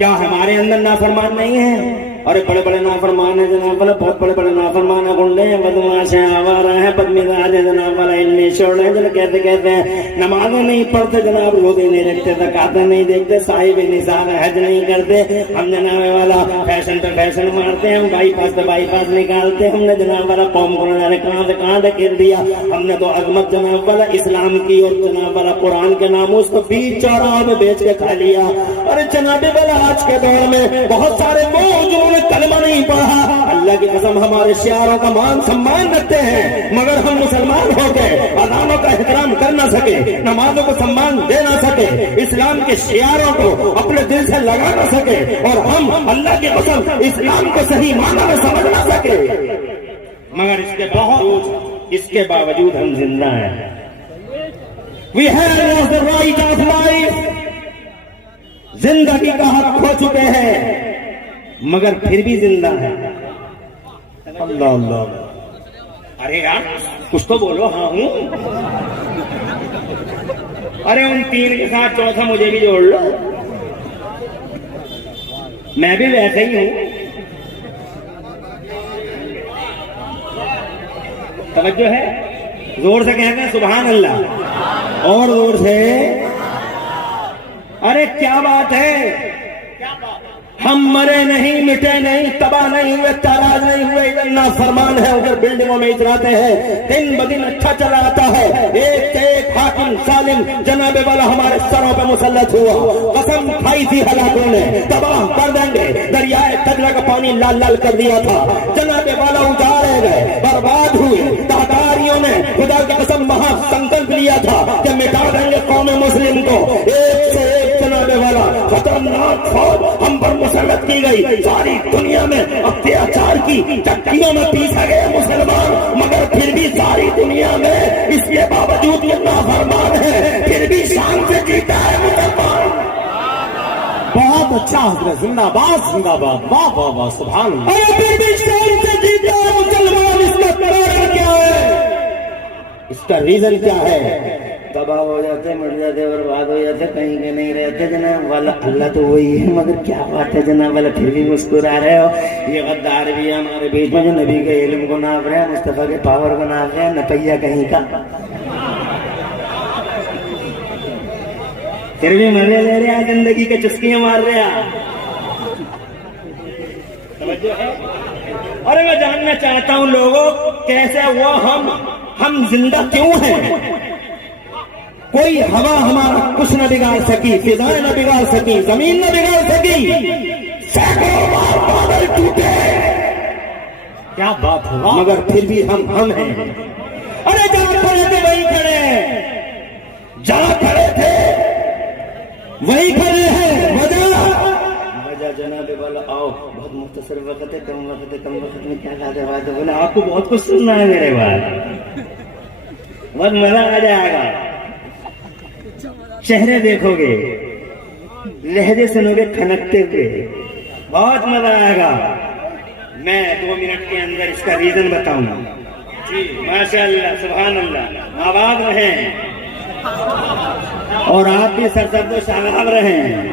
کیا ہمارے اندر نافرمان نہیں ہے؟ اور بڑے بڑے نافرمان ہیں جناب والا، بہت بڑے بڑے نافرمان ہیں، گنڈے ہیں، بدماش ہیں، آوارہ ہیں، بدمزاج ہیں جناب والا، علمی شوڑ ہیں، جن کہتے ہیں نمازیں نہیں پڑھتے جناب، روزے نہیں رکھتے، زکاتیں نہیں دیکھتے، صاحب نثار حج نہیں کرتے، ہم جناب والا فیشن پہ فیشن مارتے ہیں، ہم بائی پاس پہ بائی پاس نکالتے، ہم نے جناب والا قوم کو نہ کہاں سے کہاں دھکیل دیا، ہم نے تو عظمت جناب والا اسلام کی اور جناب والا قرآن کے ناموس کو بیچ چوراہوں میں بیچ کے کھا لیا۔ اور جناب والا آج کے دور میں بہت سارے وہ جنہوں نے کلمہ نہیں پڑھا، اللہ کی قسم ہمارے شعاروں کا مان سمان رکھتے ہیں، مگر ہم مسلمان ہو گئے اذانوں کا احترام کر نہ سکے، نمازوں کو سمان دے نہ سکے، اسلام کے شعاروں کو اپنے دل سے لگا نہ سکے، اور ہم اللہ کی قسم اسلام کو صحیح معنی میں سمجھ نہ سکے، مگر اس کے باوجود ہم زندہ ہیں۔ We have lost the right of life، زندگی کا حق کھو چکے ہیں، مگر پھر بھی زندہ ہے۔ اللہ اللہ، ارے یار کچھ تو بولو۔ ہاں ہوں، ارے ان تین کے ساتھ چوتھا مجھے بھی جوڑ لو، میں بھی ویسے ہی ہوں۔ توجہ ہے، زور سے کہتے ہیں سبحان اللہ، اور زور سے۔ ارے کیا بات ہے، ہم مرے نہیں، مٹے نہیں، تباہ نہیں ہوئے، تاراج نہیں ہوئے، ادھر نافرمان ہے، ادھر بلڈنگوں میں اتراتے ہیں، دن بدن اچھا چلا آتا ہے، ایک سے ایک حاکم ظالم جناب والا ہمارے سروں پہ مسلط ہوا، قسم کھائی تھی ہلاکوں نے تباہ کر دیں گے، دریائے تجرا کا پانی لال لال کر دیا تھا، جناب والا اجاڑے گئے، برباد ہوئے، تاتاریوں نے خدا کی قسم وہاں سنکلپ لیا تھا کہ مٹا دیں گے قوم مسلم کو، ایک سے ایک جناب والا خطرناک فوج ہم پر مسلط کی گئی، ساری دنیا میں اتیاچار کی چکیوں میں پیسا گئے مسلمان، مگر پھر بھی ساری دنیا میں اس کے باوجود یہ نافرمان ہے، پھر بھی شان سے جیتا ہے مسلمان۔ بہت اچھا حضرت، زندہ باد زندہ باد، واہ واہ واہ، سبحان اللہ۔ پھر بھی شان سے جیتا ہے مسلمان، اس کا کارن کیا ہے، اس کا ریزن کیا ہے؟ تباہ ہو جاتے، مر جاتے، برباد ہو جاتے، کہیں کے نہیں رہتے جناب والا، اللہ تو وہی ہے، مگر کیا بات ہے جناب والا پھر بھی مسکرا رہے ہو۔ یہ غدار بھی ہے ہمارے بیچ میں جو نبی کے علم کو ناپ رہے ہیں، مصطفیٰ کے پاور کو ناپ رہے ہیں، نپیا کہیں کا، پھر بھی مزے لے رہے ہیں، زندگی کے چسکیاں مار رہے ہیں۔ توجہ ہے؟ اور میں جاننا چاہتا ہوں لوگوں کیسے ہوا ہم زندہ کیوں ہیں؟ کوئی ہوا ہمارا کچھ نہ بگاڑ سکی، فضائیں نہ بگاڑ سکی، زمین نہ بگاڑ سکی، سینکڑوں بار بادل ٹوٹے، کیا بات ہے، مگر پھر بھی ہم ہیں۔ ارے جہاں کھڑے تھے وہی کھڑے ہیں، جہاں کھڑے تھے وہی کھڑے ہیں۔ وجہ جناب والا آؤ، بہت مختصر وقت ہے، کم وقت ہے، کم وقت میں کیا کہتے بات ہے، بولے آپ کو بہت کچھ سننا ہے میرے بات، بہت مزہ آ جائے گا، چہرے دیکھو گے، لہجے سنو گے کھنکتے ہوئے، بہت مزہ آئے گا۔ میں 2 منٹ کے اندر اس کا ریزن بتاؤں گا۔ جی ماشاء اللہ، سبحان اللہ، آباد رہیں اور آپ بھی سرسبز و شاداب رہیں،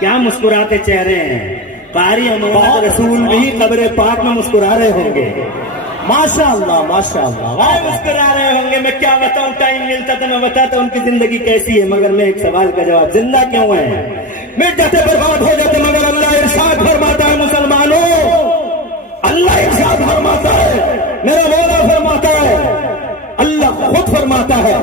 کیا مسکراتے چہرے ہیں، قاری محمد رسول بھی قبر پاک میں مسکرا رہے ہوں گے، ماشاء اللہ ماشاء اللہ، واہ مسکرا رہے ہوں گے۔ میں کیا بتاؤں، ٹائم ملتا تو میں بتاتا ان کی زندگی کیسی ہے، مگر میں ایک سوال کا جواب، زندہ کیوں ہے؟ مٹ جاتے، برباد ہو جاتے، مگر اللہ ارشاد فرماتا ہے مسلمانوں، اللہ ارشاد فرماتا ہے، میرا مولا فرماتا ہے، اللہ خود فرماتا ہے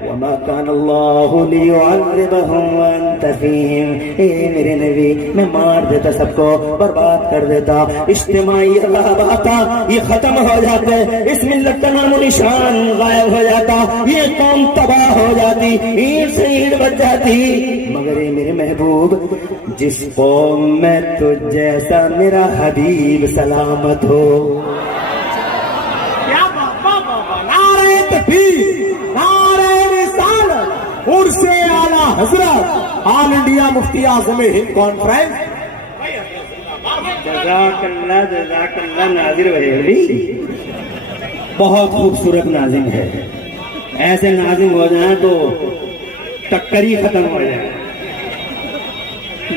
وَمَا كَانَ اللَّهُ لِيُعَذِّبَهُمْ وَأَنْتَ فِيهِمْ، اے میرے نبی میں مار دیتا، سب کو برباد کر دیتا، اجتماعی عذاب آتا، یہ ختم ہو جاتے، اس ملت کا نام و نشان غائب ہو جاتا، یہ قوم تباہ ہو جاتی، اینٹ سے اینٹ بچ جاتی، مگر اے میرے محبوب جس قوم میں تجھ جیسا میرا حبیب سلامت ہو، عرس اعلیٰ حضرت آل انڈیا مفتی اعظم ہند کانفرنس۔ جزاک اللہ ناظر وحیدی، بہت خوبصورت ناظم ہے، ایسے ناظم ہو جائیں تو ٹکر ہی ختم ہو جائے۔